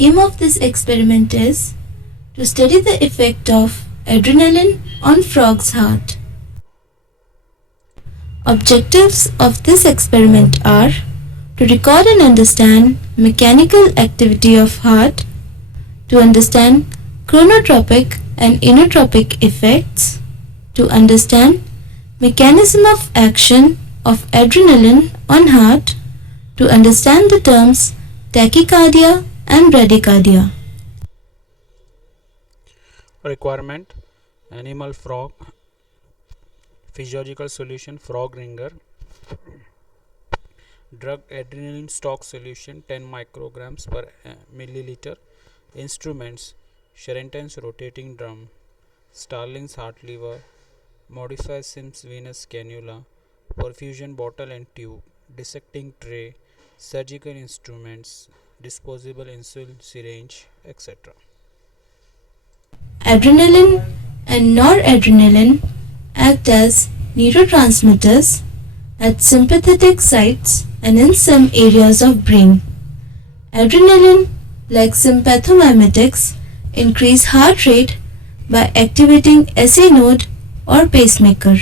Aim of this experiment is to study the effect of adrenaline on frog's heart. Objectives of this experiment are to record and understand mechanical activity of heart, to understand chronotropic and inotropic effects, to understand mechanism of action of adrenaline on heart, to understand the terms tachycardia and bradycardia. Requirement: animal frog, physiological solution frog ringer, drug adrenaline stock solution 10 micrograms per milliliter, instruments Sherrington's rotating drum, Starling's heart lever, modified Sims venous cannula, perfusion bottle and tube, dissecting tray, surgical instruments, disposable insulin syringe, etc. Adrenaline and noradrenaline act as neurotransmitters at sympathetic sites and in some areas of brain. Adrenaline, like sympathomimetics, increase heart rate by activating SA node or pacemaker.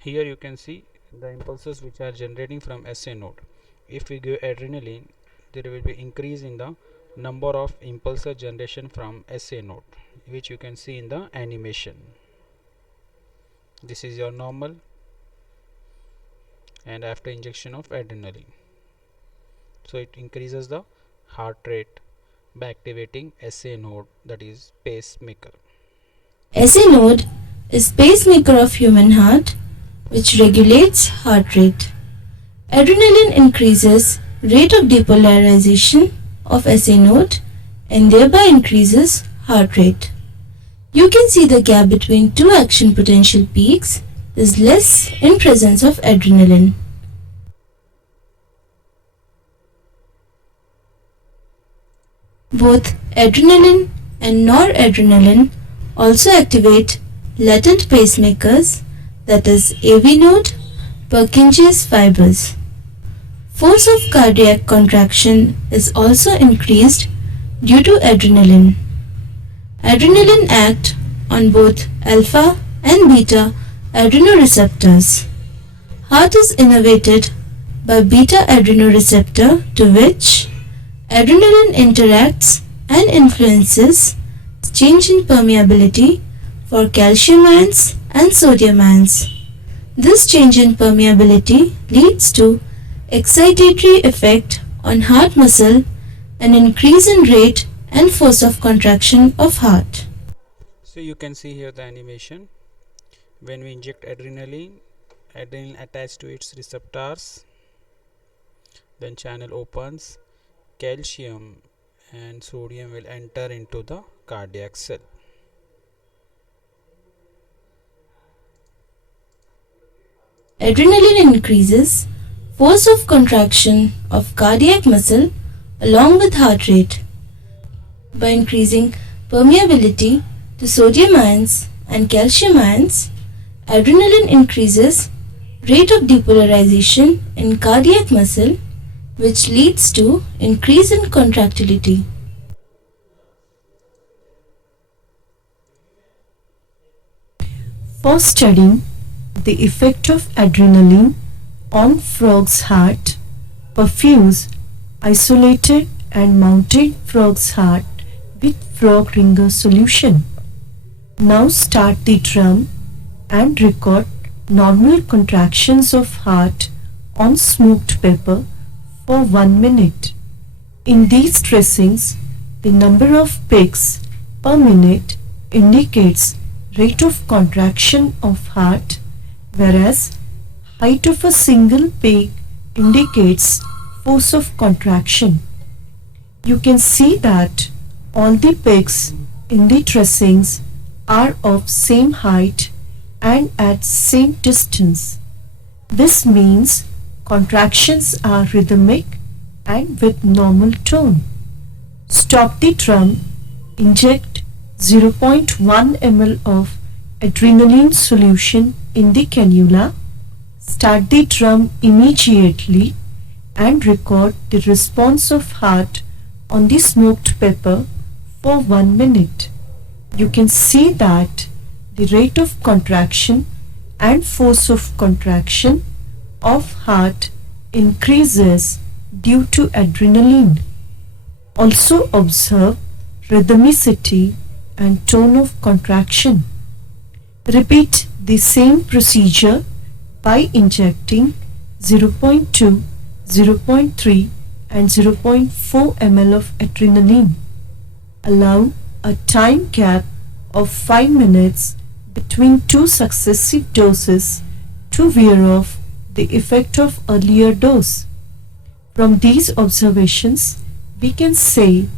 Here you can see the impulses which are generating from SA node. If we give adrenaline, there will be increase in the number of impulses generation from SA node, which you can see in the animation. This is your normal and after injection of adrenaline. So it increases the heart rate by activating SA node, that is pacemaker. SA node is pacemaker of human heart, which regulates heart rate. Adrenaline increases rate of depolarization of SA node and thereby increases heart rate. You can see the gap between two action potential peaks is less in presence of adrenaline. Both adrenaline and noradrenaline also activate latent pacemakers, that is AV node, Purkinje's fibers. Force of cardiac contraction is also increased due to adrenaline. Adrenaline acts on both alpha and beta adrenoreceptors. Heart is innervated by beta adrenoreceptor, to which adrenaline interacts and influences change in permeability for calcium ions and sodium ions. This change in permeability leads to excitatory effect on heart muscle and increase in rate and force of contraction of heart. So you can see here the animation. When we inject adrenaline attached to its receptors, then channel opens, calcium and sodium will enter into the cardiac cell. Adrenaline increases force of contraction of cardiac muscle along with heart rate. By increasing permeability to sodium ions and calcium ions, adrenaline increases rate of depolarization in cardiac muscle, which leads to increase in contractility. For studying the effect of adrenaline on frog's heart, perfuse isolated and mounted frog's heart with frog ringer solution. Now start the drum and record normal contractions of heart on smoked paper for 1 minute. In these tracings, the number of peaks per minute indicates rate of contraction of heart, whereas height of a single peak indicates force of contraction. You can see that all the peaks in the tracings are of same height and at same distance. This means contractions are rhythmic and with normal tone. Stop the drum, inject 0.1 ml of adrenaline solution in the cannula, start the drum immediately and record the response of heart on the smoked pepper for 1 minute. You can see that the rate of contraction and force of contraction of heart increases due to adrenaline. Also observe rhythmicity and tone of contraction. Repeat the same procedure by injecting 0.2, 0.3 and 0.4 ml of adrenaline. Allow a time gap of 5 minutes between two successive doses to wear off the effect of earlier dose. From these observations, we can say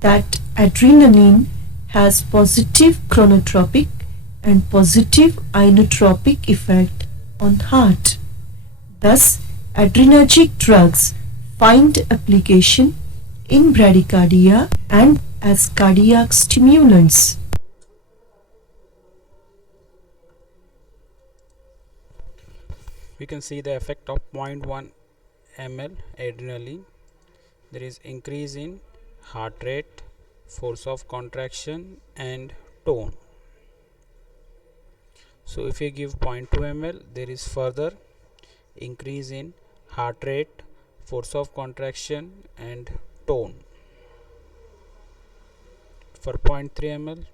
that adrenaline has positive chronotropic and positive inotropic effect on heart. Thus, adrenergic drugs find application in bradycardia and as cardiac stimulants. We can see the effect of 0.1 ml adrenaline. There is increase in heart rate, force of contraction and tone. So if we give 0.2 ml, there is further increase in heart rate, force of contraction and tone. For 0.3 ml,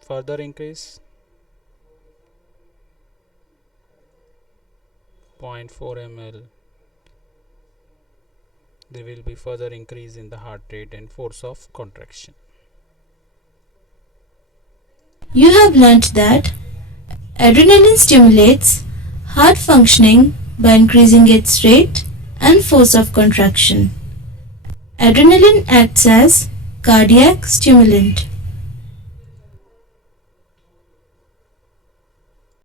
further increase. 0.4 ml, there will be further increase in the heart rate and force of contraction. You have learnt that adrenaline stimulates heart functioning by increasing its rate and force of contraction. Adrenaline acts as cardiac stimulant.